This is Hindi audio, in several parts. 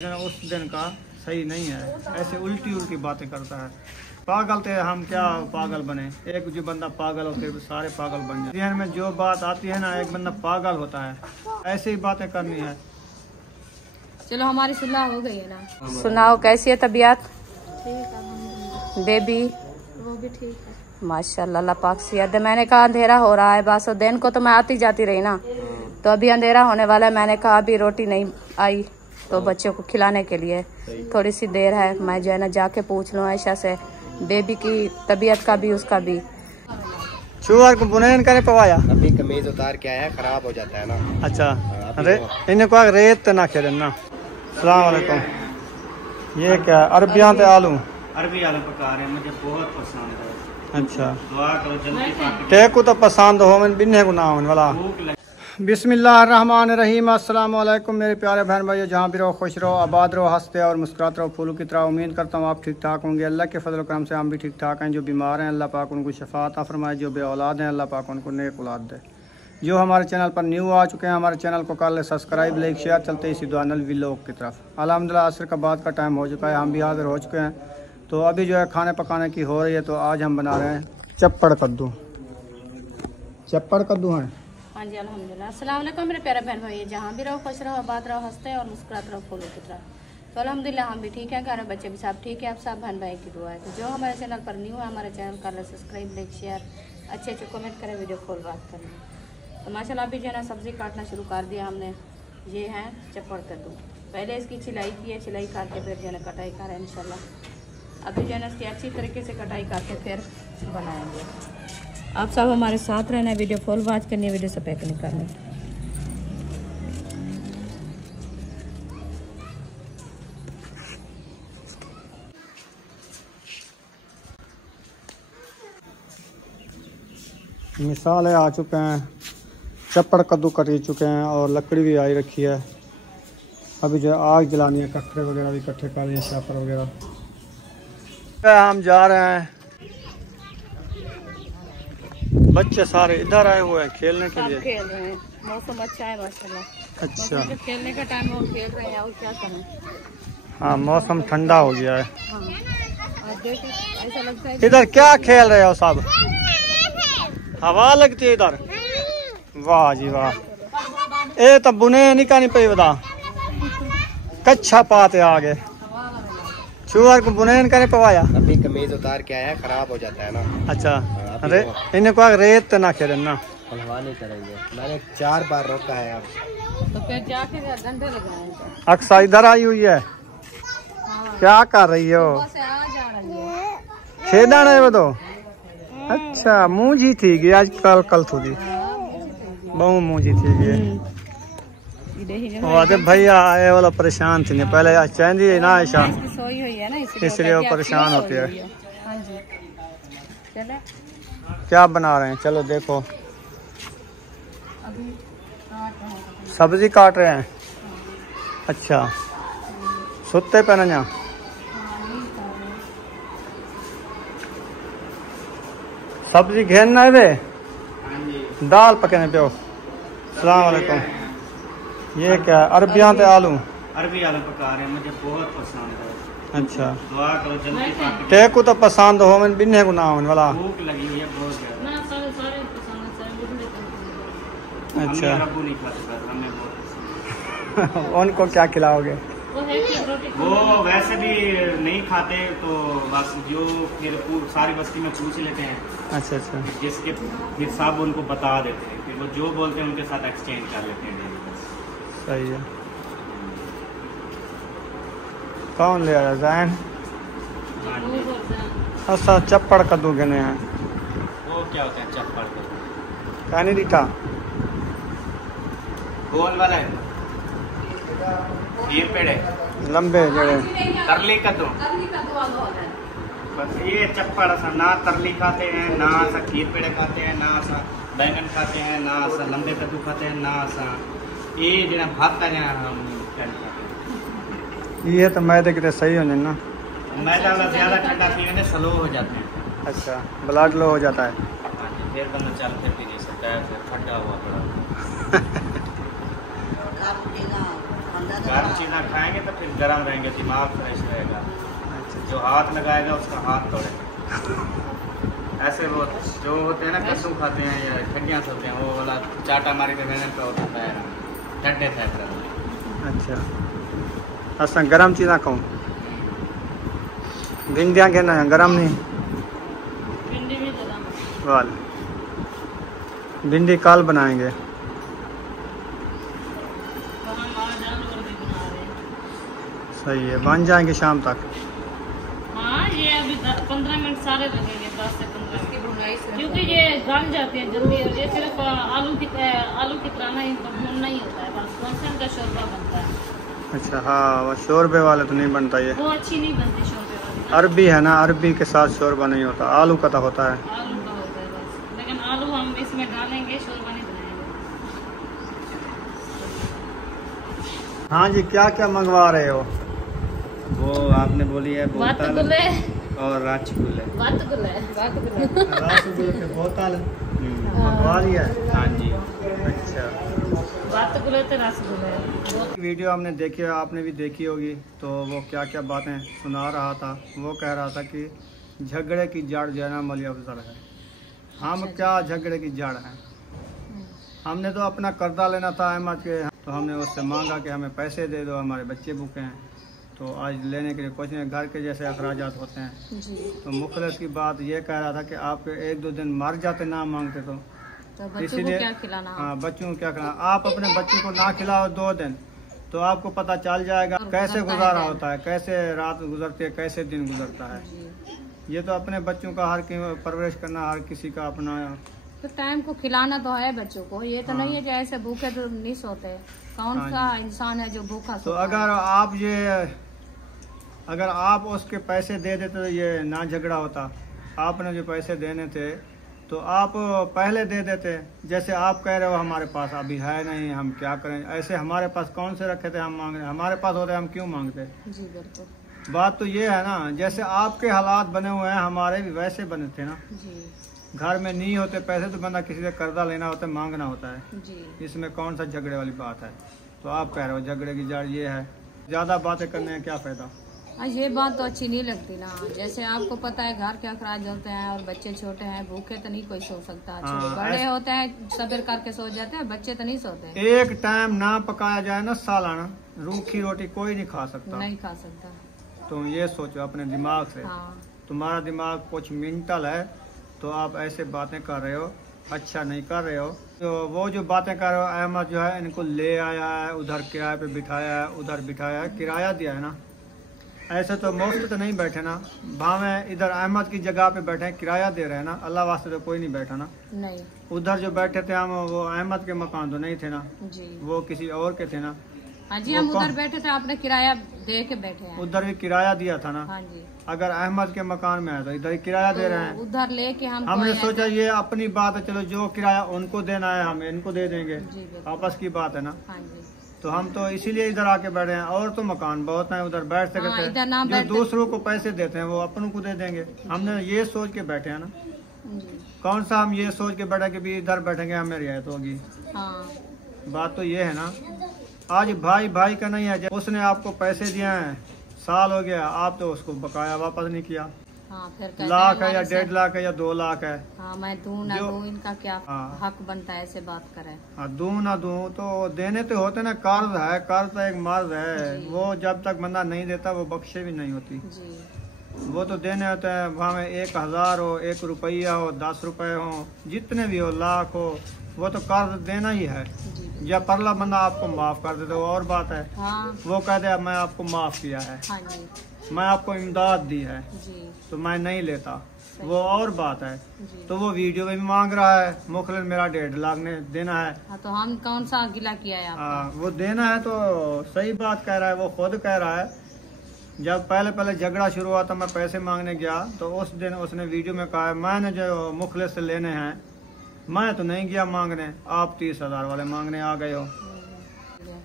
उस दिन का सही नहीं है, ऐसे उल्टी उल्टी बातें करता है। पागल थे हम, क्या पागल बने? एक जो बंदा पागल हो फिर सारे पागल बन जाते हैं। में जो बात आती है ना, एक बंदा पागल होता है, ऐसे ही बातें करनी है। चलो हमारी सुलह हो गई है ना। सुनाओ कैसी है तबीयत? ठीक है, बेबी वो भी ठीक है माशाल्लाह, अल्लाह पाक से याद है। मैंने कहा अंधेरा हो रहा है, बस दिन को तो मैं आती जाती रही ना, तो अभी अंधेरा होने वाला है। मैंने कहा अभी रोटी नहीं आई तो बच्चों को खिलाने के लिए थोड़ी सी देर है, मैं जो है ना जाके पूछ लूँ आयशा से बेबी की तबीयत का भी उसका भी। शुगर को बुनेन करे पवाया, अभी कमीज उतार के आया, खराब हो जाता है ना। अच्छा, अरे इन्हें को रेत ना खेले ना। सलाम वालेकुम। ये क्या अरबियां ते आलू? अरबी आलू पका रहे हैं, मुझे बहुत पसंद है। अच्छा, दुआ करो जल्दी पाक। टेकू तो पसंद हो, मैं बिन्ने को ना होने वाला। भूख लगी। बिस्मिल्लाहिर्रहमानिर्रहीम। अस्सलाम वालेकुम मेरे प्यारे बहन भाइयों, जहाँ भी रहो खुश रहो, आबाद रहो, हंसते और मुस्कुराते रहो फूलों की तरह। उम्मीद करता हूँ आप ठीक ठाक होंगे। अल्लाह के फजल करम से हम भी ठीक ठाक हैं। जो बीमार हैं अल्लाह पाक उनको शफा अता फरमाए, जो बे औलाद हैं अल्लाह पाक उनको नेक औलाद दे। जो हमारे चैनल पर न्यू आ चुके हैं, हमारे चैनल को कर ले सब्सक्राइब, लाइक शेयर। चलते इसी दुआनल व्लॉग की तरफ। अल्हम्दुलिल्लाह असर का बाद का टाइम हो चुका है, हम भी हाजिर हो चुके हैं। तो अभी जो है खाने पकाने की हो रही है। तो आज हम बना रहे हैं चप्पड़ कद्दू। चप्पड़ कद्दू हैं। हाँ जी अल्हम्दुलिल्लाह। अस्सलाम वालेकुम मेरे प्यारे बहन भाई, जहाँ भी रहो खुश रहो, आबाद रहो, हंसते और मुस्कुराते रहो फूलों की तरह। तो अल्हम्दुलिल्लाह हम भी ठीक है, घर में बच्चे भी सब ठीक है। आप सब बहन भाई की दुआ है। तो जो हमारे चैनल पर न्यू है, हमारे चैनल कर ले सब्सक्राइब, लाइक शेयर, अच्छे अच्छे कमेंट करें, वीडियो कॉल बात करें। तो माशाल्लाह अभी जो है ना सब्ज़ी काटना शुरू कर दिया हमने। ये है चप्पड़ कद्दू, पहले इसकी छिलाई की है, छिलाई काट के फिर जो है ना कटाई करें इंशाल्लाह। अभी जो है ना इसकी अच्छी तरीके से कटाई करके फिर बनाएंगे। आप सब हमारे साथ रहना, वीडियो फुल वॉच करनी है, वीडियो से पैक नहीं करनी। मिसालें आ चुके हैं, चप्पड़ कद्दू कटी चुके हैं और लकड़ी भी आई रखी है। अभी जो है आग जलानी है, कट्ठे वगैरह भी इकट्ठे कर लिए, शापर वगैरह। हम जा रहे हैं, बच्चे सारे इधर आए हुए हैं खेलने के लिए। खेल रहे हैं, मौसम अच्छा है माशाल्लाह। अच्छा, तो खेलने का टाइम वो खेल रहे हैं और क्या करें। हाँ मौसम ठंडा हो गया है। हाँ और देखो ऐसा लगता है इधर क्या खेल रहे हो सब? हवा लगती है इधर। वाह जी वाह। ए तो बुने निका नहीं पई बता, कच्छा पाते आगे शुगर को बुनेन करे पवाया। अभी कमीज उतार के आया, खराब हो जाता है ना। अच्छा, अरे इन्हें को रेत ना खेले ना। हलवा नहीं करेंगे, मैंने 4 बार रोका है। अब तो फिर जाके डंडे लगाएंगे। अक्सा इधर आई हुई है। क्या कर रही हो? से आ जा रही है। खेदा नहीं वो तो। अच्छा मूंझी थी कि आज कल थी बहु मूंझी थी। अरे भैया आए वाला परेशान थी, पहले चांदी ना ऐसा सोई हुई है ना, इसलिए वो परेशान होती है। हाँ जी चले क्या बना रहे हैं? चलो देखो, अभी काट रहे हैं। सब्जी काट रहे हैं। अच्छा, सुते पे ना सब्जी घेरना है वे, दाल पकने पे। सलाम वालेकुम। ये क्या अरबियां ते आलू? अरबी आलू पका रहे हैं, मुझे बहुत पसंद है। अच्छा, दुआ करो जल्दी पाक। टेकू तो पसंद हो, मैं बिन्ने को ना होने वाला। भूख लगी हुई है बहुत ज्यादा। ना सारे पसंद है। अच्छा, अब्बू नहीं खाते, बस हमें बहुत पसंद उनको क्या खिलाओगे? वो है कि रोटी है। वो वैसे भी नहीं खाते, तो बस जो फिर सारी बस्ती में पूछ लेते हैं। अच्छा अच्छा, जिसके फिर सब उनको बता देते हैं, फिर वो जो बोलते हैं उनके साथ एक्सचेंज कर लेते हैं। सही है। कौन ले आया? जैन। अच्छा, चप्पड़ कद्दू गने हैं। वो क्या होता है चप्पड़? कहनी दिखा गोल वाला है, ये पेड़ है लंबे जड़े। तरली कद्दू। बस ये चप्पड़ सा ना तरली खाते हैं, ना सा खीर पेड़े खाते हैं, ना सा बैंगन खाते हैं, ना सा लंबे कद्दू खाते हैं, ना सा ये जो भात है हम खाते हैं। ये तो मैदे के सही हो ना। मैदा वाला ज्यादा ठंडा पीने स्लो हो जाते हैं। अच्छा, ब्लड लो हो जाता है। फिर बंदा चलते भी नहीं सकता है, ठंडा हुआ पड़ा। गर्म चीज़ें खाएंगे तो फिर गर्म रहेंगे, दिमाग फ्रेश रहेगा। अच्छा जो हाथ लगाएगा उसका हाथ तोड़ेगा। ऐसे वो जो होते हैं ना कद्दू खाते हैं या खड्डियाँ सोते हैं, वो वाला चाटा मारी के मैंने का होता है ठंडे थे। अच्छा असा गरम चीज़ा खाऊं, भिंडियाँ के ना गरम नहीं वाल भिंडी काल बनाएंगे। सही है, बन जाएंगे शाम तक। हाँ ये अभी 15 मिनट सारे लगेंगे, 10 से 15 मिनट, क्योंकि ये गल जाते हैं जल्दी। और ये सिर्फ आलू की तरह नहीं भूनना ही होता है, बस कौन का शोरबा बनता है। अच्छा हाँ, वो शोरबे वाला तो नहीं बनता ये, वो अच्छी नहीं बनती शोरबे वाली। अरबी है ना, अरबी के साथ शोरबा नहीं होता, आलू का तो होता है। आलू का होता है बस, लेकिन आलू हम इसमें डालेंगे, शोरबा नहीं बनाएंगे। हाँ जी, क्या क्या मंगवा रहे हो? वो आपने बोली है बोतल रसगुल्ले और रसगुल्ले। रसगुल्ले के बोतल मंगवा लिया है? हाँ जी। अच्छा, रसगुल्ले तो रसगुल्ले। वीडियो हमने देखी है, आपने भी देखी होगी, तो वो क्या क्या बातें सुना रहा था। वो कह रहा था कि झगड़े की जड़ जो है ना मौलवी अफजल है। हम क्या झगड़े की जड़ हैं? हमने तो अपना कर्जा लेना था अहमद के, तो हमने उससे मांगा कि हमें पैसे दे दो, हमारे बच्चे भूखे हैं, तो आज लेने के लिए कुछ नहीं, घर के जैसे अखराजात होते हैं जी। तो मुखलिस की बात ये कह रहा था कि आप 1-2 दिन मर जाते ना मांगते तो बच्चों को इसीलिए क्या खिलाना? हाँ, बच्चों को क्या खिलाना। आप अपने बच्चों को ना खिलाओ 2 दिन, तो आपको पता चल जाएगा कैसे गुजारा होता है, कैसे रात गुजरती है, कैसे दिन गुजरता है। ये तो अपने बच्चों का हर परवरिश करना हर किसी का अपना। तो टाइम को खिलाना तो है बच्चों को, ये तो हाँ। नहीं है कि ऐसे भूखे तो नहीं सोते। कौन हाँ सा इंसान है जो भूखा तो सोता है? अगर आप उसके पैसे दे देते तो ये ना झगड़ा होता। आपने जो पैसे देने थे तो आप पहले दे देते। जैसे आप कह रहे हो हमारे पास अभी है नहीं, हम क्या करें, ऐसे हमारे पास कौन से रखे थे हम मांग रहे, हमारे पास होते हम क्यों मांगते। जी बिल्कुल। बात तो ये है ना, जैसे आपके हालात बने हुए हैं हमारे भी वैसे बने थे ना। जी घर में नहीं होते पैसे तो बंदा किसी से कर्जा लेना होता है, मांगना होता है। जी। इसमें कौन सा झगड़े वाली बात है। तो आप कह रहे हो झगड़े की जड़ ये है, ज़्यादा बातें करने का क्या फ़ायदा। ये बात तो अच्छी नहीं लगती ना। जैसे आपको पता है घर के अखराज होते हैं और बच्चे छोटे हैं, भूखे तो नहीं कोई सो सकता। हाँ, बड़े होते हैं सब्र करके सो जाते हैं, बच्चे तो नहीं सोते। एक टाइम ना पकाया जाए ना सालाना, रूखी रोटी कोई नहीं खा सकता। नहीं खा सकता। तुम ये सोचो अपने दिमाग से। हाँ। तुम्हारा दिमाग कुछ मेंटल है तो आप ऐसे बातें कर रहे हो, अच्छा नहीं कर रहे हो। तो वो जो बातें कर रहे हो, अहमद जो है इनको ले आया है, उधर किराए पे बिठाया है, उधर बिठाया है, किराया दिया है ना। ऐसे तो मुफ्त तो नहीं बैठे ना, भावे इधर अहमद की जगह पे बैठे, किराया दे रहे हैं ना। अल्लाह वास्ते तो कोई नहीं बैठा ना। नहीं। उधर जो बैठे थे हम, वो अहमद के मकान तो नहीं थे ना, जी। वो किसी और के थे ना। हाँ जी, हम उधर बैठे थे, आपने किराया दे के बैठे हैं। उधर भी किराया दिया था ना। हाँ जी। अगर अहमद के मकान में है तो इधर ही किराया दे रहे हैं। तो उधर लेके हमने सोचा ये अपनी बात है, चलो जो किराया उनको देना है हम इनको दे देंगे, जी बिल्कुल। आपस की बात है ना। हाँ जी। तो हम तो इसीलिए इधर आके बैठे हैं। और तो मकान बहुत हैं, उधर बैठ हाँ, सकते इधर ना हैं। जो बैठते। दूसरों को पैसे देते हैं वो अपनों को दे देंगे। हमने ये सोच के बैठे हैं ना। जी। कौन सा हम ये सोच के बैठे कि भी इधर बैठेंगे हमें रियायत होगी। हाँ। बात तो ये है ना, आज भाई भाई का नहीं है। उसने आपको पैसे दिए हैं, साल हो गया, आप तो उसको बकाया वापस नहीं किया। हाँ, फिर कहते हैं लाख है या हमारे से- 1.5 लाख है या 2 लाख है। हाँ, मैं दूं ना जो- दूं, इनका क्या हाँ। हक बनता है ऐसे बात करे। हाँ, दूं ना दूं तो देने तो होते ना। कर्ज है, कर्ज तो एक मर्ज है, जी। वो जब तक बंदा नहीं देता वो बख्शे भी नहीं होती। जी। वो तो देने होते हैं, भावे 1000 हो, 1 रुपया हो, 10 रुपए हो, जितने भी हो, लाख हो, वो तो कर्ज देना ही है। जी। जब परला बंदा आपको माफ कर दे तो वो और बात है। हाँ। वो कहते हैं मैं आपको माफ किया है, हाँ जी। मैं आपको इमदाद दी है, जी। तो मैं नहीं लेता, वो और बात है। जी। तो वो वीडियो में भी मांग रहा है, मुखलिस मेरा 1.5 लाख ने देना है। हाँ, तो हम कौन सा गिला किया है आपका? हाँ, वो देना है तो सही बात कह रहा है, वो खुद कह रहा है। जब पहले झगड़ा शुरू हुआ था, मैं पैसे मांगने गया तो उस दिन उसने वीडियो में कहा है मैंने जो मुखलिस से लेने हैं, मैं तो नहीं गया मांगने, आप 30,000 वाले मांगने आ गए हो।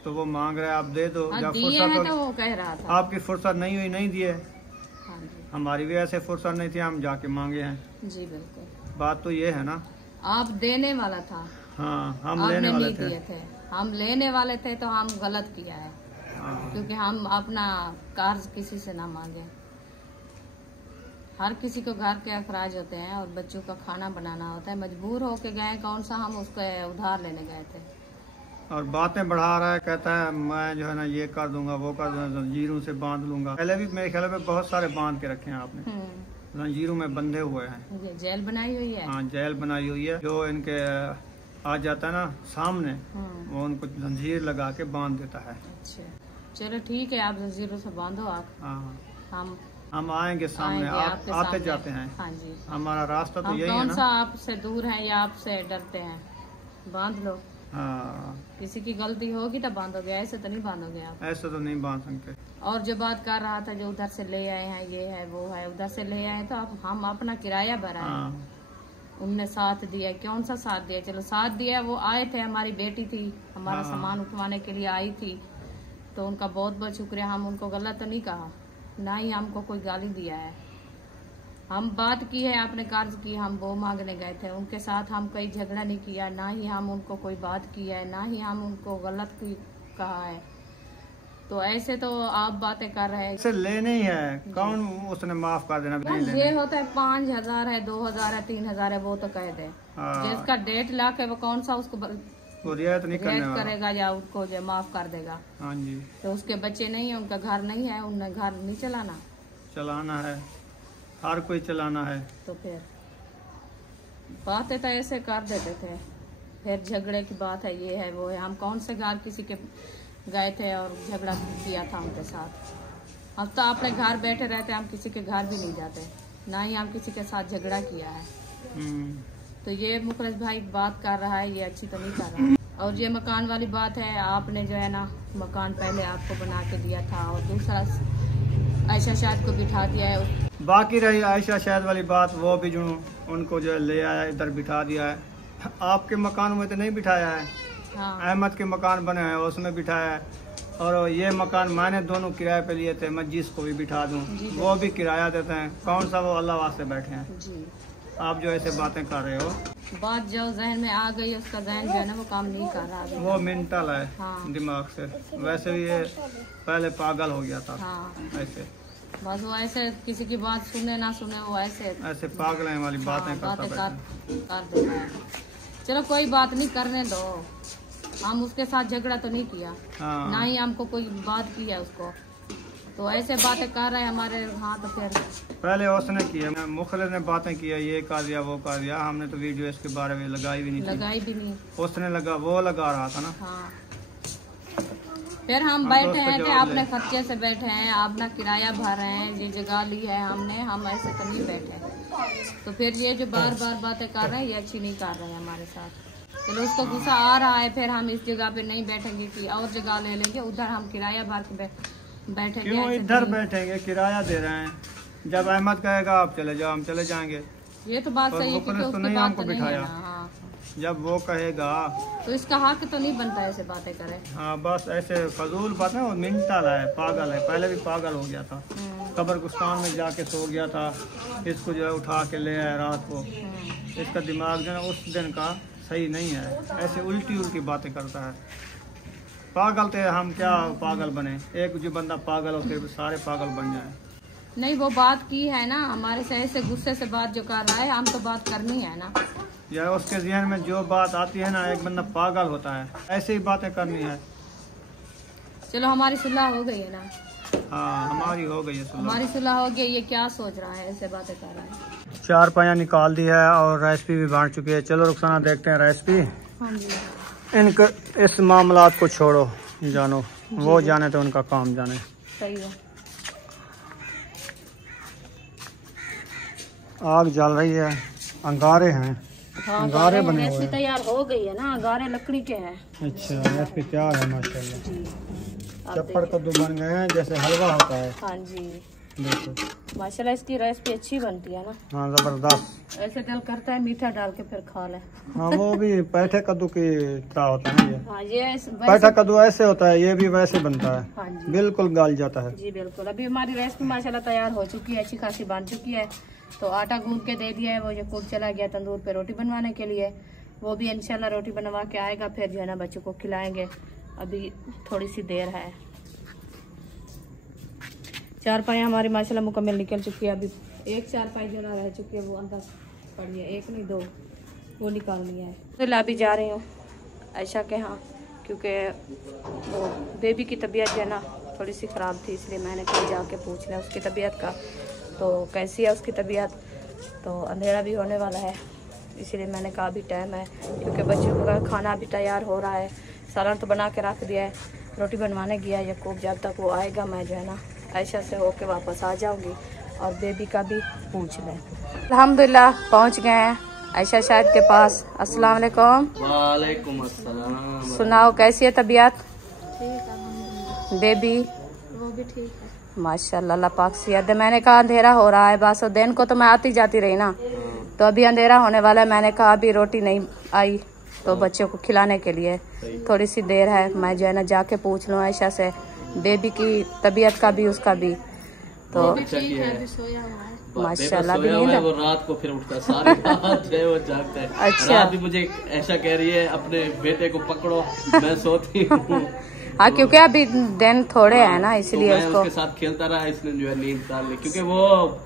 तो वो मांग रहे आप दे दो। हाँ, जब दिए हैं फुर्सत तो वो कह रहा था। आपकी फुर्सत नहीं हुई, नहीं दिए। हाँ जी। हमारी भी ऐसे फुर्सत नहीं थी, हम जाके मांगे हैं। जी बिल्कुल। बात तो ये है ना। आप देने वाला था, हाँ, हम आपने लेने वाले नहीं थे। दिए थे। हम लेने वाले थे तो हम गलत किया है। क्योंकि हम अपना कर्ज किसी से ना मांगे। हर किसी को घर के अखराज होते हैं और बच्चों का खाना बनाना होता है। मजबूर होके गए, कौन सा हम उसको उधार लेने गए थे। और बातें बढ़ा रहा है, कहता है मैं जो है ना ये कर दूंगा वो कर दूंगा, जंजीरों से बांध लूंगा। पहले भी मेरे ख्याल में बहुत सारे बांध के रखे हैं आपने, जंजीरों में बंधे हुए हैं। ये जेल बनाई हुई है। हाँ, जेल बनाई हुई है। जो इनके आ जाता है ना सामने, वो उनको जंजीर लगा के बांध देता है। अच्छा, चलो ठीक है, आप जंजीरों से बांधो आप। हाँ, हम आएंगे सामने, आएंगे आप आते जाते हैं। हाँ जी, हमारा रास्ता तो हम यही है कौन ना। सा आपसे दूर है या आपसे डरते हैं। बांध लो। हाँ, किसी की गलती होगी तो बांधोगे, ऐसे तो नहीं बांधोगे आप। ऐसे तो नहीं बांध सकते। और जो बात कर रहा था, जो उधर से ले आए हैं, ये है वो है, उधर से ले आए तो आप हम अपना किराया भरा है। हाँ, उनने साथ दिया, कौन सा साथ दिया। चलो साथ दिया, वो आए थे, हमारी बेटी थी, हमारा हाँ। सामान उठवाने के लिए आई थी, तो उनका बहुत बहुत शुक्रिया। हम उनको गलत तो नहीं कहा, ना ही हमको कोई गाली दिया है। हम बात की है, आपने कर्ज की, हम वो मांगने गए थे, उनके साथ हम कोई झगड़ा नहीं किया, ना ही हम उनको कोई बात की है, ना ही हम उनको गलत कहा है। तो ऐसे तो आप बातें कर रहे हैं। इसे लेने ही है, कौन उसने माफ कर देना। ये होता है 5,000 है, 2,000 है, 3,000 है, वो तो कह दे। जिसका 1.5 लाख है वो कौन सा उसको वो रियायत नहीं करने वाला करेगा या उसको जो माफ कर देगा। हाँ जी, तो उसके बच्चे नहीं है, उनका घर नहीं है, उन्हें घर नहीं चलाना। चलाना है, हर कोई चलाना है। तो फिर बातें तो ऐसे कर देते थे, फिर झगड़े की बात है, ये है वो है। हम कौन से घर किसी के गए थे और झगड़ा किया था उनके साथ। अब तो अपने घर बैठे रहते, हम किसी के घर भी नहीं जाते, ना ही हम किसी के साथ झगड़ा किया है। तो ये मुखलिस भाई बात कर रहा है, ये अच्छी तो नहीं कर रहा है। और ये मकान वाली बात है, आपने जो है ना मकान पहले आपको बना के दिया था और दूसरा आयशा शायद को बिठा दिया है। बाकी रही आयशा शायद वाली बात, वो भी जो उनको जो ले आया इधर बिठा दिया है। आपके मकान में तो नहीं बिठाया है। हाँ। अहमद के मकान बने हैं उसमें बिठाया है, और ये मकान मैंने दोनों किराए पे लिए थे, मैं जिसको भी बिठा दूं वो भी किराया देते हैं। कौन सा वो अल्लाह वास्ते बैठे हैं जी। आप जो ऐसे बातें कर रहे हो। बात जो जहन में आ गई, उसका जहन जो है ना वो काम नहीं कर रहा है। वो मेंटल है। हाँ। दिमाग से वैसे भी ये पहले पागल हो गया था। हाँ। ऐसे बस वो ऐसे किसी की बात सुने ना सुने, वो ऐसे पागल हैं वाली बातें बातें करता कर देता है। चलो कोई बात नहीं, करने दो। हम उसके साथ झगड़ा तो नहीं किया, हाँ। ना ही हमको कोई बात की है उसको, तो ऐसे बातें कर रहे हैं हमारे। हाँ, तो फिर पहले उसने किया, मुखलिस ने बातें किया, ये कर दिया वो कर दिया, हमने तो वीडियो इसके बारे में लगाई भी नहीं थी। लगाई भी नहीं। उसने वो लगा रहा था ना। हाँ। फिर हम बैठे हैं थे, अपने खर्चे से बैठे हैं, अपना किराया भर रहे हैं, ये जगह ली है हमने, हम ऐसे तो नहीं बैठे। तो फिर ये जो बार बार बातें कर रहे हैं, ये अच्छी नहीं कर रहे हैं हमारे साथ। चलो उसको गुस्सा आ रहा है, फिर हम इस जगह पे नहीं बैठेंगे कि और जगह ले लेंगे, उधर हम किराया भर के बैठेंगे। क्यों इधर बैठेंगे, किराया दे रहे हैं। जब अहमद कहेगा आप चले जाओ, हम चले जाएंगे। ये तो बात सही है, क्योंकि उसकी नहीं बात हमको तो नहीं बिठाया। है ना। हाँ। जब वो कहेगा तो इसका हक तो नहीं बनता ऐसे बातें करे। हाँ, बस ऐसे फजूल बात है। वो मेंटल है, पागल है, पहले भी पागल हो गया था। कब्रिस्तान में जाके सो गया था, इसको जो है उठा के ले आया रात को। इसका दिमाग जो है उस दिन का सही नहीं है, ऐसे उल्टी बातें करता है। पागल थे हम, क्या पागल बने। एक जो बंदा पागल होते तो सारे पागल बन जाए। नहीं, वो बात की है ना हमारे से, ऐसे गुस्से से बात जो कर रहा है, हम तो बात करनी है ना। या उसके जहन में जो बात आती है ना, एक बंदा पागल होता है, ऐसे ही बातें करनी है। चलो हमारी सुलह हो गई है ना। हाँ, हमारी हो गई है सुलह। हमारी सुलह हो गई। ये क्या सोच रहा है, ऐसे बातें कर रहा है। 4 पाया निकाल दी है और रेसिपी भी बांट चुकी है। चलो रुखसाना देखते हैं रेसिपी। हाँ जी। इनके इस मामलात को छोड़ो, जानो वो जाने तो उनका काम जाने। सही है। आग जल रही है, अंगारे हैं। हाँ, अंगारे बने हुए रेसिपी हैं। तैयार हो गई है ना, अंगारे लकड़ी के हैं। अच्छा, रेसिपी तैयार है माशाल्लाह। जी। आप चप्पड़ कद्दू बन गए हैं, जैसे हलवा होता है। हाँ जी, देखो माशाल्लाह इसकी रेसिपी अच्छी बनती है ना। हाँ, जबरदस्त। ऐसे दिल करता है मीठा डाल के फिर खा ले। हाँ, वो भी पैठे कद्दू की तरह होता है ना। ये हाँ, ये पैठा कद्दू ऐसे होता है, ये भी वैसे बनता है। हाँ जी, बिल्कुल गल जाता है। जी बिल्कुल। अभी हमारी रेसिपी माशाल्लाह तैयार हो चुकी है, अच्छी खासी बन चुकी है। तो आटा गूंद के दे दिया है, वो जो कुक चला गया तंदूर पे रोटी बनवाने के लिए, वो भी इंशाल्लाह रोटी बनवा के आएगा, फिर जो है ना बच्चों को खिलाएंगे। अभी थोड़ी सी देर है। चारपाई हमारी माशाल्लाह मुकम्मल निकल चुकी है। अभी एक चारपाई जो ना रह चुकी है वो अंदर पड़ी है, एक नहीं दो, वो निकालनी है। तो अभी जा रही हूँ आयशा के यहाँ, क्योंकि वो बेबी की तबीयत जो है ना थोड़ी सी ख़राब थी, इसलिए मैंने कहीं जाके पूछ लिया उसकी तबीयत का, तो कैसी है उसकी तबीयत। तो अंधेरा भी होने वाला है, इसीलिए मैंने कहा अभी टाइम है, क्योंकि बच्चों का खाना भी तैयार हो रहा है। सालन तो बना के रख दिया है, रोटी बनवाने गया है यकूब। जब तक वो आएगा मैं जो है ना आयशा से होके वापस आ जाऊंगी और बेबी का भी पूछ लें। अल्हम्दुलिल्लाह पहुंच गए हैं आयशा शाहिद के पास। अस्सलाम वालेकुम। वालेकुम अस्सलाम। सुनाओ कैसी है तबीयत? ठीक है, बेबी वो भी ठीक है माशाल्लाह, अल्लाह पाक सेहत दे। मैंने कहा अंधेरा हो रहा है, बस दिन को तो मैं आती जाती रही ना, तो अभी अंधेरा होने वाला है। मैंने कहा अभी रोटी नहीं आई तो बच्चों को खिलाने के लिए थोड़ी सी देर है, मैं जो है ना जाके पूछ लूँ आयशा से बेबी की तबीयत का भी उसका भी। तो माशाल्लाह भी नींद वो रात को फिर उठता है, सारी रात जो है वो जागता है। अच्छा। रात भी मुझे ऐसा कह रही है अपने बेटे को पकड़ो, मैं सोती हूँ। हाँ, क्योंकि अभी दिन थोड़े हैं ना, इसलिए तो मैं उसको उसके साथ खेलता रहा, इसने जो है नींद डाल ली, क्योंकि वो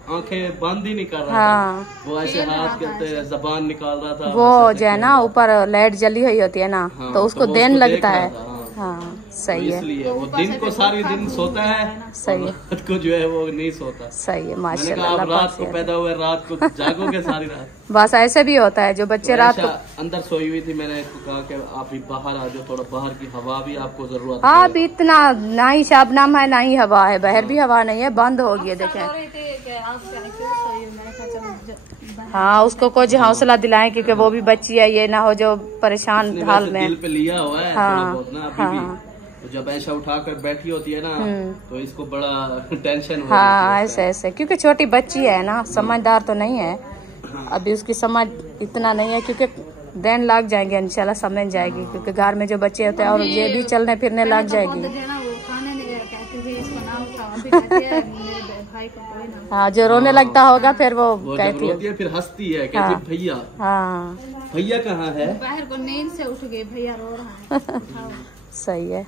आंखें बंद ही नहीं कर रहा हाँ। था, वो ऐसे हाथ कहते हैं जबान निकाल रहा था। वो जो है ना ऊपर लाइट जली हुई होती है ना, हाँ, तो उसको वो दिन उसको देख लगता रहा है। था, हाँ सही है, इसलिए वो दिन को सारी दिन सोता है, सही है, रात को जो है वो नहीं सोता। सही है मैंने माशाल्लाह, कहा आप अल्लाह रात पाक को सेहत पैदा हुए, रात को जागोगे सारी रात। दे। बस ऐसे भी होता है जो बच्चे रात को। अंदर सोई हुई थी, मैंने इसको कहा कि आप भी बाहर आ जाओ, थोड़ा बाहर की हवा भी आपको जरूरत है। हाँ अभी इतना ना ही शाबनाम है ना ही हवा है, बाहर भी हवा नहीं है, बंद हो गई है देखें। हाँ उसको कुछ हौसला दिलाएं, क्योंकि वो भी बच्ची है, ये ना हो जो परेशान इसने हाल वैसे में। दिल पे लिया हुआ है हाँ, थोड़ा बहुत ना अभी हाँ, भी। तो जब ऐसा उठा कर बैठी होती है ना, तो इसको बड़ा टेंशन हो हाँ ऐसे ऐसे, क्योंकि छोटी बच्ची है ना, समझदार तो नहीं है अभी, उसकी समझ इतना नहीं है, क्योंकि दिन लग जाएंगे इंशाल्लाह, समझ जाएगी, क्योंकि घर में जो बच्चे होते हैं और ये भी चलने फिरने लग जाएगी। हाँ जो रोने लगता होगा फिर वो कहती है, फिर हंसती है, कहती है भैया। हाँ भैया कहाँ है? बाहर को नींद से उठ गए, भैया रो रहा है। सही है।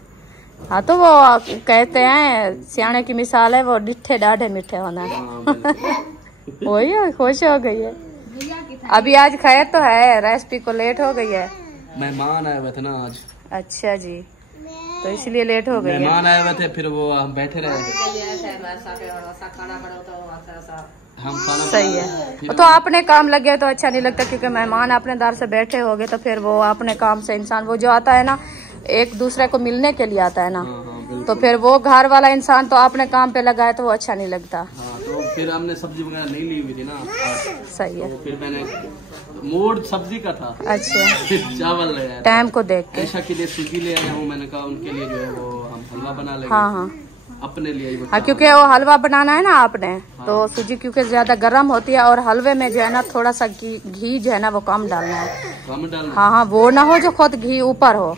हाँ तो वो कहते हैं सियाने की मिसाल है, वो डिठे डाढ़े मीठे होना है। वही खुश हो गई है अभी। आज खैर तो है, रेसिपी को लेट हो गई है, मेहमान आए हुए थे ना आज। अच्छा जी, तो इसलिए लेट हो गई है। मेहमान आए हुए थे, फिर वो हम बैठे रहे, हम खाना। सही है, तो अपने काम लगे तो अच्छा नहीं लगता, क्योंकि मेहमान अपने दर से बैठे हो गए तो फिर वो अपने काम से इंसान, वो जो आता है ना एक दूसरे को मिलने के लिए आता है ना, तो फिर वो घर वाला इंसान तो अपने काम पे लगा है तो वो अच्छा नहीं लगता। हाँ, तो फिर हमने सब्जी वगैरह नहीं ली हुई थी ना आज। सही है, तो फिर मैंने मूड सब्जी का था, अच्छा फिर चावल ले आया, टाइम को देख के। ऐशा के लिए सूजी ले आया हूँ, मैंने कहा उनके लिए जो है वो हम हलवा बना लेंगे। हाँ हाँ अपने लिए हाँ, क्योंकि वो हलवा बनाना है ना आपने, तो सूजी क्योंकि ज्यादा गर्म होती है, और हलवे में जो है ना थोड़ा सा घी जो है ना वो कम डालना है। कम डालना। हाँ हाँ, वो ना हो जो खुद घी ऊपर हो,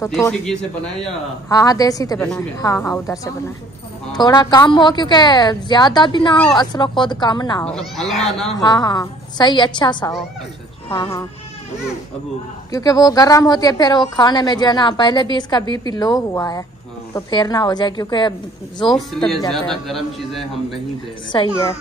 तो देसी घी से बनाए या? हाँ हाँ देसी से बनाए, हाँ हाँ उधर से बनाए, थोड़ा कम हो, क्योंकि ज्यादा भी ना हो असलो खुद कम ना हो, मतलब हलवा ना हो। हाँ हाँ सही अच्छा सा हो। अच्छा। हाँ हाँ, अब क्योंकि वो गर्म होती है, फिर वो खाने में जो है ना, पहले भी इसका बीपी लो हुआ है, हाँ। तो फिर ना हो जाए, क्योंकि जोश तक इसलिए जाता ज्यादा है। गर्म चीजें हम नहीं दे रहे। सही है,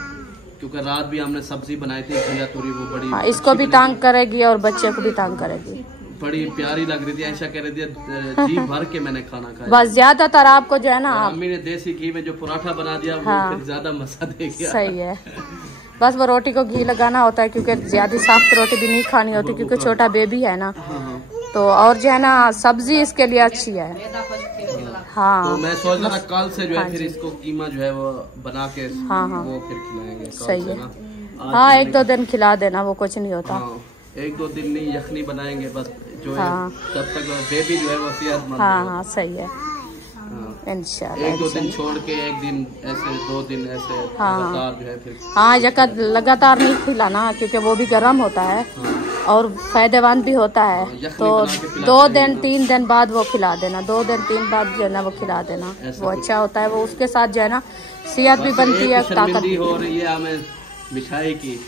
क्योंकि रात भी हमने सब्जी बनाई थी घिया तोरी, वो बड़ी हाँ इसको भी तंग करेगी और बच्चे को भी तंग करेगी। बड़ी प्यारी लग रही थी, ऐसा कह रही थी जी भर के मैंने खाना खाया। बस ज्यादातर आपको जो है ना, अम्मी ने देसी घी में जो पराठा बना दिया, वो हाँ। फिर ज्यादा मजा दे गया। सही है, बस वो रोटी को घी लगाना होता है, क्योंकि ज्यादा सख्त रोटी भी नहीं खानी होती, क्योंकि छोटा बेबी है ना, हाँ। तो और जो है ना सब्जी इसके लिए अच्छी है। हाँ तो मैं सोच रहा था कल से जो है फिर इसको कीमा जो है वो बना के हाँ हाँ वो फिर खिलाएंगे। सही है, हाँ एक दो दिन खिला देना, वो कुछ नहीं होता। हाँ, एक दो दिन नहीं, यखनी बनाएंगे बस जो हाँ। है, तब तक बेबी जो है वो सेहतमंद हाँ है। हाँ सही है, हाँ। इंशाल्लाह। एक दो दिन छोड़ के एक दिन ऐसे, 2 दिन ऐसे लगातार जो है फिर। हाँ लगातार नहीं खिलाना, क्योंकि वो भी गर्म होता है और फायदेमंद भी होता है, यखनी तो बना के पिला 2 देंगे दिन ना। 3 दिन बाद वो खिला देना, 2 दिन 3 बाद जो है ना वो खिला देना, वो अच्छा होता है, वो उसके साथ जो है ना सेहत भी बनती है, ताकत शर्मिंदगी भी। हो रही है हमें मिठाई की,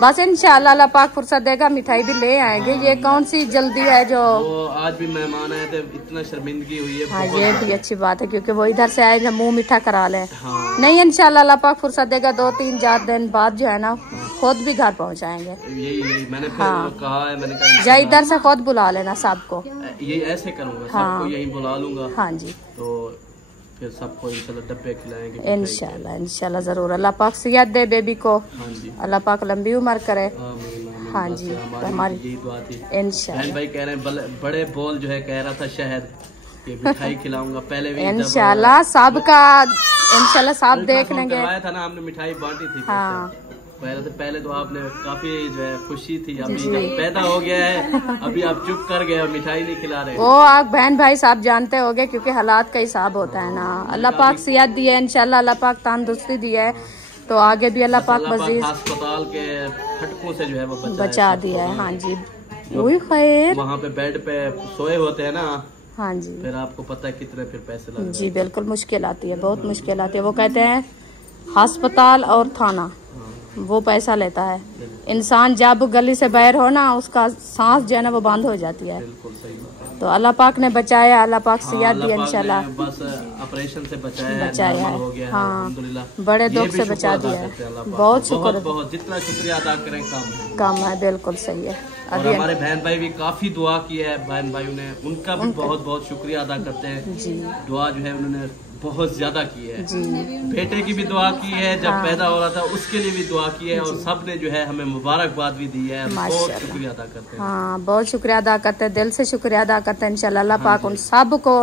बस इंशाल्लाह अल्लाह पाक फुर्सत देगा मिठाई भी ले आएंगे। ये कौन सी जल्दी है जो वो आज भी मेहमान आए थे, इतना शर्मिंदगी हुई है। हाँ ये भी अच्छी बात है क्योंकि वो इधर से आएंगे मुंह मीठा करा ले। हाँ। नहीं इंशाल्लाह अल्लाह पाक फुर्सत देगा 2-3-4 दिन बाद जो है ना खुद भी घर पहुँचाएंगे। यही मैंने फिर हाँ। कहा है, मैंने कहा या इधर से खुद बुला लेना सबको। ये ऐसे करूँगा, हाँ। सबको यही बुला लूंगा। हाँ जी तो फिर सबको इंशाल्लाह डब्बे खिलाएंगे। इंशाल्लाह इंशाल्लाह जरूर। अल्लाह पाक सेहत दे बेबी को, हाँ जी, अल्लाह पाक लंबी उम्र करे। आमीन। हाँ जी, बस हमारी यही दुआ थी। इंशाल्लाह बहन भाई कह रहे हैं बड़े बोल जो है कह रहा था शहद कि मिठाई खिलाऊंगा। पहले भी इंशाल्लाह सबका इंशाल्लाह सब देख लेंगे। करवाया था ना हमने, मिठाई बांटी थी। हाँ पहले तो आपने काफी जो है खुशी थी, अभी जब पैदा हो गया है अभी आप चुप कर गए और मिठाई नहीं खिला रहे। वो आप बहन भाई साहब जानते होगे क्योंकि हालात का हिसाब होता है ना। अल्लाह पाक सेहत दी है इंशाल्लाह, अल्लाह पाक तंदुरुस्ती दी है तो आगे भी अल्लाह पाक मजीद अस्पताल के फटकों से जो है वो बचा दिया है। हाँ जी वही खैर। वहाँ पे बेड पे सोए होते हैं ना। हाँ जी फिर आपको पता है कितने फिर पैसे लगते हैं। जी बिल्कुल मुश्किल आती है, बहुत मुश्किल आती है। वो कहते हैं अस्पताल और थाना वो पैसा लेता है। इंसान जब गली से बाहर हो ना उसका सांस जो है ना वो बंद हो जाती है। बिल्कुल सही बात है। तो अल्लाह पाक ने बचाया, अल्लाह पाक सेहत दी अल्लाह पाक ने इंशाल्लाह। बस ऑपरेशन से बचाया है हो गया है, हाँ अल्हम्दुलिल्लाह। बड़े ये दुख भी से शुक्र बचा अदा दिया करते हैं है। अल्लाह पाक। बहुत शुक्र, बहुत जितना शुक्रिया अदा करें कम है। बिल्कुल सही है। और अभी हमारे बहन भाई भी काफी दुआ की है, बहन भाइयों ने, उनका भी बहुत बहुत शुक्रिया अदा करते हैं। जी दुआ जो है उन्होंने बहुत ज्यादा की है। जी बेटे की भी दुआ की है, जब हाँ। पैदा हो रहा था उसके लिए भी दुआ की है और सब ने जो है हमें मुबारकबाद भी दी है। बहुत माशाल्लाह। शुक्रिया अदा करते हैं। हाँ बहुत शुक्रिया अदा करते हैं, दिल से शुक्रिया अदा करते हैं इंशाल्लाह। अल्लाह पाक उन सब को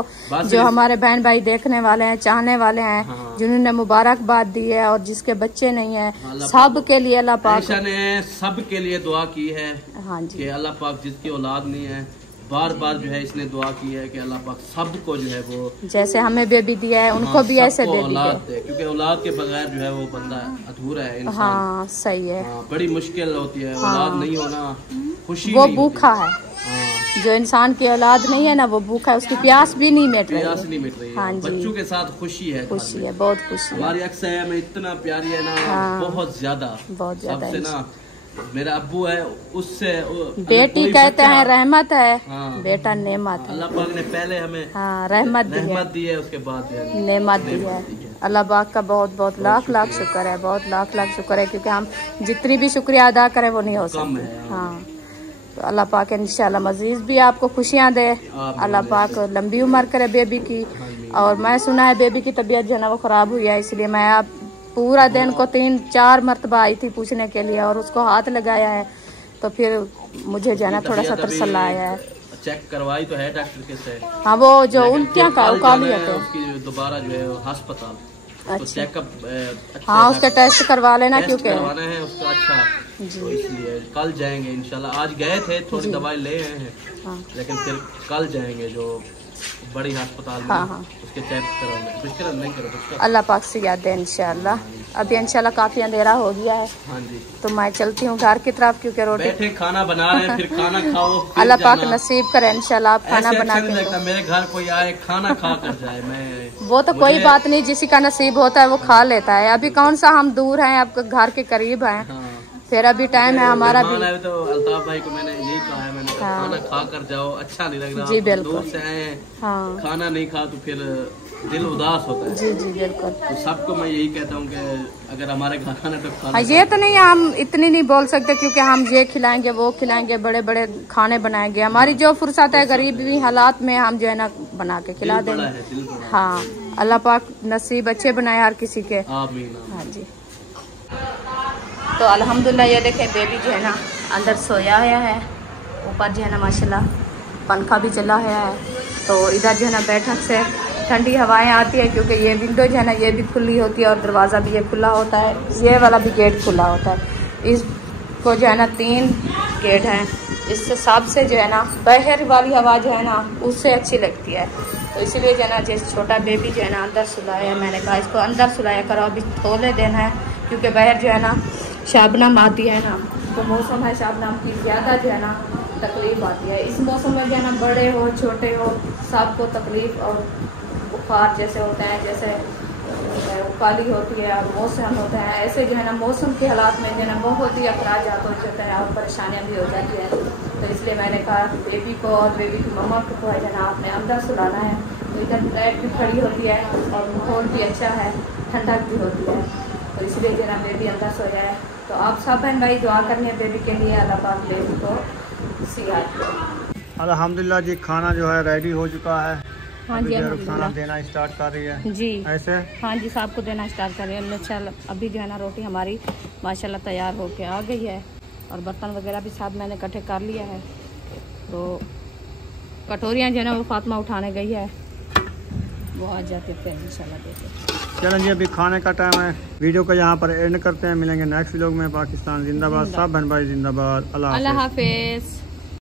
जो हमारे बहन भाई देखने वाले हैं, चाहने वाले हैं, हाँ। जिन्होंने मुबारकबाद दी है और जिसके बच्चे नहीं है सब के लिए अल्लाह पाक आयशा ने सब के लिए दुआ की है हाँ जी कि अल्लाह पाक जिसकी औलाद नहीं है, बार बार जो है इसने दुआ की है कि अल्लाह पाक सबको जो है वो जैसे हमें बेबी दिया है उनको भी ऐसे सबको बेबी औलाद दे। दे, क्योंकि औलाद के बगैर जो है वो बंदा अधूरा है इंसान। हाँ सही है। हाँ, बड़ी मुश्किल होती है। औलाद नहीं होना खुशी वो नहीं भूखा है, होती। हाँ, जो इंसान की औलाद नहीं है ना वो भूखा है, उसकी प्यास भी नहीं मिट रही प्यास है। नहीं मिट रही है। हाँ जी। बच्चों के साथ खुशी है, खुशी है, बहुत खुशी है, हमारी अक्सर हमें इतना प्यारी है ना। हाँ। बहुत ज्यादा सबसे ना। मेरा अब्बू है उससे बेटी कहते हैं रहमत है, हाँ। बेटा नेमत है। अल्लाह पाक ने पहले हमें हाँ रहमत दी है, उसके बाद जो है नेमत दी है। अल्लाह पाक का बहुत बहुत लाख लाख शुक्र है, बहुत लाख लाख शुक्र है क्योंकि हम जितनी भी शुक्रिया अदा करें वो नहीं हो सकता। हाँ तो अल्लाह पाक इंशाल्लाह मजीद भी आपको खुशियाँ दे, अल्लाह पाक लंबी उम्र करे बेबी की। और मैं सुना है बेबी की तबीयत जो है ना वो खराब हुई है, इसलिए मैं आप पूरा दिन को 3-4 मरतबा आई थी पूछने के लिए और उसको हाथ लगाया है तो फिर मुझे जो है ना थोड़ा सा तरसला आया है। चेक करवाई तो है डॉक्टर के से। हाँ वो जो उल्टियाँ का उकाली होते हैं उसकी दोबारा जो है अस्पताल तो चेकअप हाँ उसका टेस्ट करवा लेना क्योंकि करवाना है उसका। अच्छा तो इसलिए कल जाएंगे इंशाल्लाह। आज गए थे, थोड़ी दवाई ले आए हैं, हाँ। लेकिन फिर कल जाएंगे जो बड़ी अस्पताल में। हाँ। उसके चेक करवाने मुश्किल नहीं करो। अल्लाह पाक से याद है इंशाल्लाह। अभी इंशाल्लाह काफी अंधेरा हो गया है हाँ जी। तो मैं चलती हूँ घर की तरफ क्योंकि रोटी बैठे खाना बना रहे हैं, फिर खाना खाओ। फिर अल्लाह पाक जाना। नसीब करे इंशाल्लाह आप खाना ऐसे बना अच्छा के नहीं लगता मेरे घर कोई आए खाना खा कर जाए। मैं वो तो कोई बात नहीं, जिसी का नसीब होता है वो खा लेता है। अभी कौन सा हम दूर हैं, आपके घर के करीब हैं, हाँ। फिर अभी टाइम है हमारा भी। तो अल्ताफ भाई को मैंने यही कहा है, मैंने कहा खाना खा कर जाओ, अच्छा नहीं लग रहा। जी बिल्कुल। दूर से आए हैं, हाँ खाना नहीं खा तो फिर दिल उदास होता है। जी जी बिल्कुल। तो सबको मैं यही कहता हूँ कि अगर हमारे घर आना तो खाना। हाँ ये तो नहीं, हम इतनी नहीं बोल सकते क्योंकि हम ये खिलाएंगे वो खिलाएंगे, बड़े बड़े खाने बनाएंगे। हमारी जो फुर्सत है गरीबी हालात में हम जो है ना बना के खिला दिल बड़ा देंगे। है, दिल बड़ा है। हाँ अल्लाह पाक नसीब अच्छे बनाए हर किसी के। आमीन। हाँ जी। तो अल्हम्दुलिल्लाह ये देखें बेबी जो है ना अंदर सोया हुआ है, ऊपर जो है ना माशाल्लाह पंखा भी चला हुआ है। तो इधर जो है ना बैठक से ठंडी हवाएं आती है क्योंकि ये विंडो जो है ना ये भी खुली होती है और दरवाज़ा भी ये खुला होता है, ये वाला भी गेट खुला होता है। इसको जो है ना 3 गेट हैं, इससे सबसे जो है ना बाहर वाली हवा जो है ना उससे अच्छी लगती है। तो इसीलिए जो है ना जैसे छोटा बेबी जो है ना अंदर सुलाया, मैंने कहा इसको अंदर सुलाया करो, अभी थोले देना है क्योंकि बाहर जो है ना शबनम आती है ना, तो मौसम है शबनम की, ज़्यादा जो है ना तकलीफ़ आती है। इस मौसम में जो है ना बड़े हो छोटे हो सबको तकलीफ़ और बुखार जैसे होते हैं, जैसे है वो काली होती है और मौसम होते हैं ऐसे जो है ना मौसम के हालात में जो है ना बहुत ही अखराज हो जाते हैं और परेशानियाँ भी हो जाती हैं। तो इसलिए मैंने कहा बेबी को और बेबी की मम्मा को है ना आपने अंदर सुलाना है। तो इधर लाइट भी खड़ी होती है और माहौल भी अच्छा है, ठंडक भी होती है। तो इसलिए जो ना बेबी अंदर सो जाए। तो आप सब बहन भाई दुआ करनी है बेबी के लिए, अल्लाह पाक बेबी को सियात दे। अल्हम्दुलिल्लाह जी, खाना जो है रेडी हो चुका है। हाँ अभी जी, खाना अल्हम्दुलिल्लाह देना स्टार्ट कर रही है जी। ऐसे। हाँ जी, साहब को देना स्टार्ट कर रहे हैं। अच्छा, अभी जो है ना रोटी हमारी माशाल्लाह तैयार होके आ गई है और बर्तन वगैरह भी साहब मैंने इकट्ठे कर लिया है। तो कटोरियाँ जो है ना वो फातिमा उठाने गई है, वो आ जाती है फिर इंशाल्लाह देते। चलें जी, अभी खाने का टाइम है। वीडियो को यहाँ पर एंड करते हैं, मिलेंगे नेक्स्ट व्लॉग में। पाकिस्तान जिंदाबाद, सब बहन भाई जिंदाबाद। अल्लाह अल्लाह हाफिज़। हाफिज़।